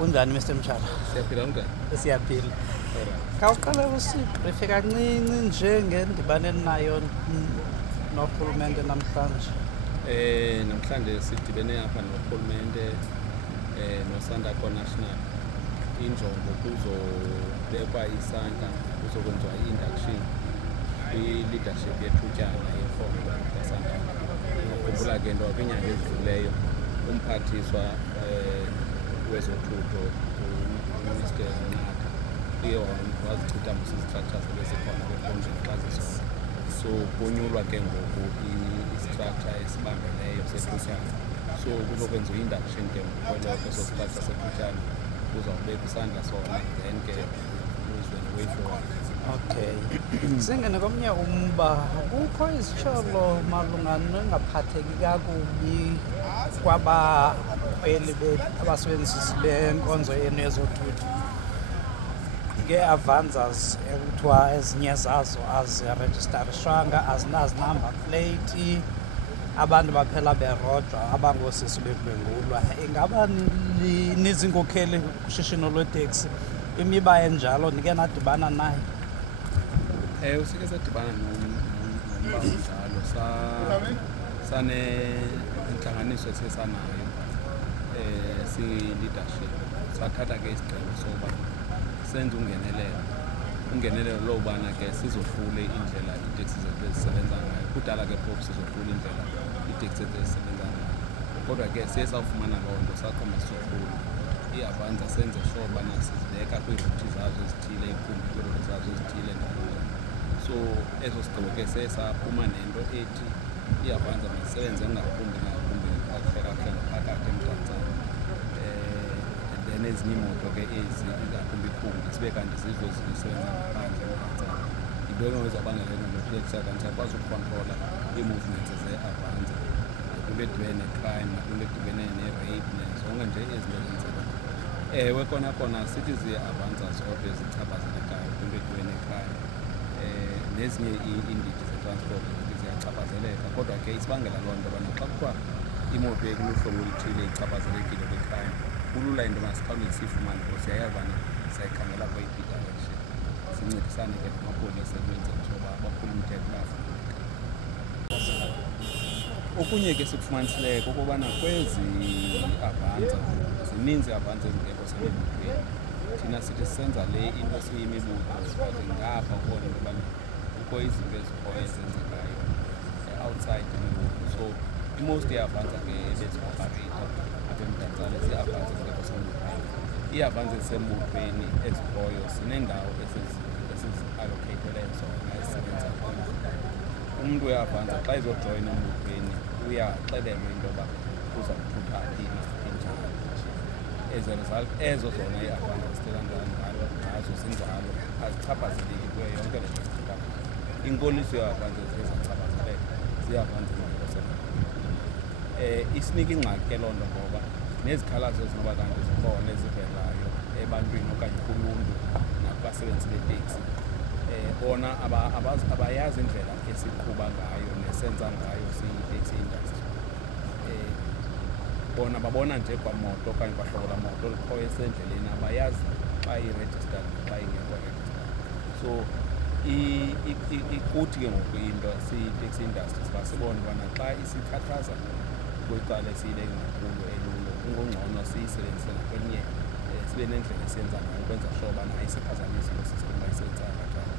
Kunjani Mr. Mchala? Siyaphila kanjani? Siyaphila. Kawuqala usibrife kancinci nje ngendibano eninayo norhulumente namhlanje. Namhlanje sidibene apha norhulumente noSANDACO National. Injongo kuzobekwa isandla kuzokwenziwa i-induction kwi-leadership yethutyana yefondo kaSANDACO. Ukhumbula ke nto kwinyanga ezidlulileyo umphathiswa wezothutho uMr Nqatha uye wazichitha msizistructures ebezikhona kwikhonjeni xa zisona. So konyulwa ke ngoku i-structure esibambeleyo sethutyana. So kuzokwenziwa i-induction ke ngoku kweso structure sethutyana kuzawubeka isandla sona then ke kuzwe way forward. Okay. Singene komnye umba kukho izitsholo malunga nengaphatheki kakubi abasebenzisi benkonzo yenu yezothutho ngee-avanzas ekuthiwa ezinye zazo azirejistariswanga azinazinumber plate, abantu baphela berojwa, abangoosisi bedlwengulwa. Ingaba nizinkokheli kushishino lweteksi imiba enjalo nike nadibana nayo? Usike sadibana nomba onjalo intlanganiso esesanayo si-leadership sathatha ke isigqibo soba senze ungenelelo lobana ke sizohlule indlela iiteksi zethu ezisebenza ngayo. Kudala ke phofu sizohlula indlela iiteksi zethu ezisebenza ngayo, kodwa ke siye sawufumana loo nto saqoma sizohlula i-Avanza senze sure ubana sizibeka kwiiruthi zazo ezithile, ikhumbi kwiiruthi zazo ezithile ndawonye. So ezo sigqibo ke siye saphuma nento ethi i-Avanza mayisebenze ngakumbi kakuhle ngaphakathi eMthanzane. Then ezinye iimoto ke ezi ingakumbi ikhumbi sibe kanti zizo ezisebenza ngaphandle eMthanzane. Yinto ke ezawubangela into kanti sakwazi ukukhontrola ii-movements ze-Avanza nakwinto edibene ne-crime nakwinto edibene ne-rape nezonke nje ezinto ezenzeka. Ewe kona sithi zi-Avanza zodwa ezichaphazelekayo kwinto edibene ne-crime, nezinye iindidi zetransport ziyachaphazeleka, kodwa ke isibangela loo nto bana xa kuthiwa imoto ekuluhlobo oluthile ichaphazelekile kwi-crime kulula into masikhawuleze siyifumane because siyayazi bana siyayikhangela kweyiphi direction, sincedisane ke namapolisa ekwenzeni sure uba abaphula umthetho bayafuneka. Okunye ke sikufumanisileyo kokobana kwezi Avanza zininzi Avanza ezingekho semibutweni. Thina sithi sisenza le into siyimibutho sikwazi ngapha ukubona into yobana kukho izinto ezikhoyo ezenzekayo outside imibutho. So i-most ye-Avanza ke beziopereyitha apha eMthanzane zii-Avanza ezingekho semibutweni. Ii-Avanza ezisembuthweni ezikhoyo sineendawo esizi-allocatele zona ezisebenza kuzo. Umntu we-Avanza xa ezojoyina embuthweni uyaxelelwa into yoba uzawuthutha phi njani. As a result ezo zona ii-Avanza zithetha ngazo zinjalo azichaphazeleki kuyo yonke le nto sithetha ngayo. Inkoliso ye-Avanza ziye zachaphazeleka zii-Avanza ezingekho sembuthweni. Isinika ingxaki ke loo nto ngoba nezikhalazo ezinoba kanti zikhona ezivelayo ebantwini okanye kuluntu nakubasebenzisi beteksi, bona abayazi indlela esiqhuba ngayo nesenza ngayo siyi-taxi industry. Bona babona nje kwamoto okanye kwahlobo lamoto olikhoyo esendleleni, abayazi xa i-registered xa ingekho registered. So ikuthi ke ngoku into siyi-taxi industry siba sibone ubana xa isikhathaza kwicala esiyibeke ngakulo elulo kungongcono siyisebenzise nakwelinye, sibe nendlela esenza ngayo ukwenza sure ubana ayisiphazamisi lo system ayisenzayo kanjalo.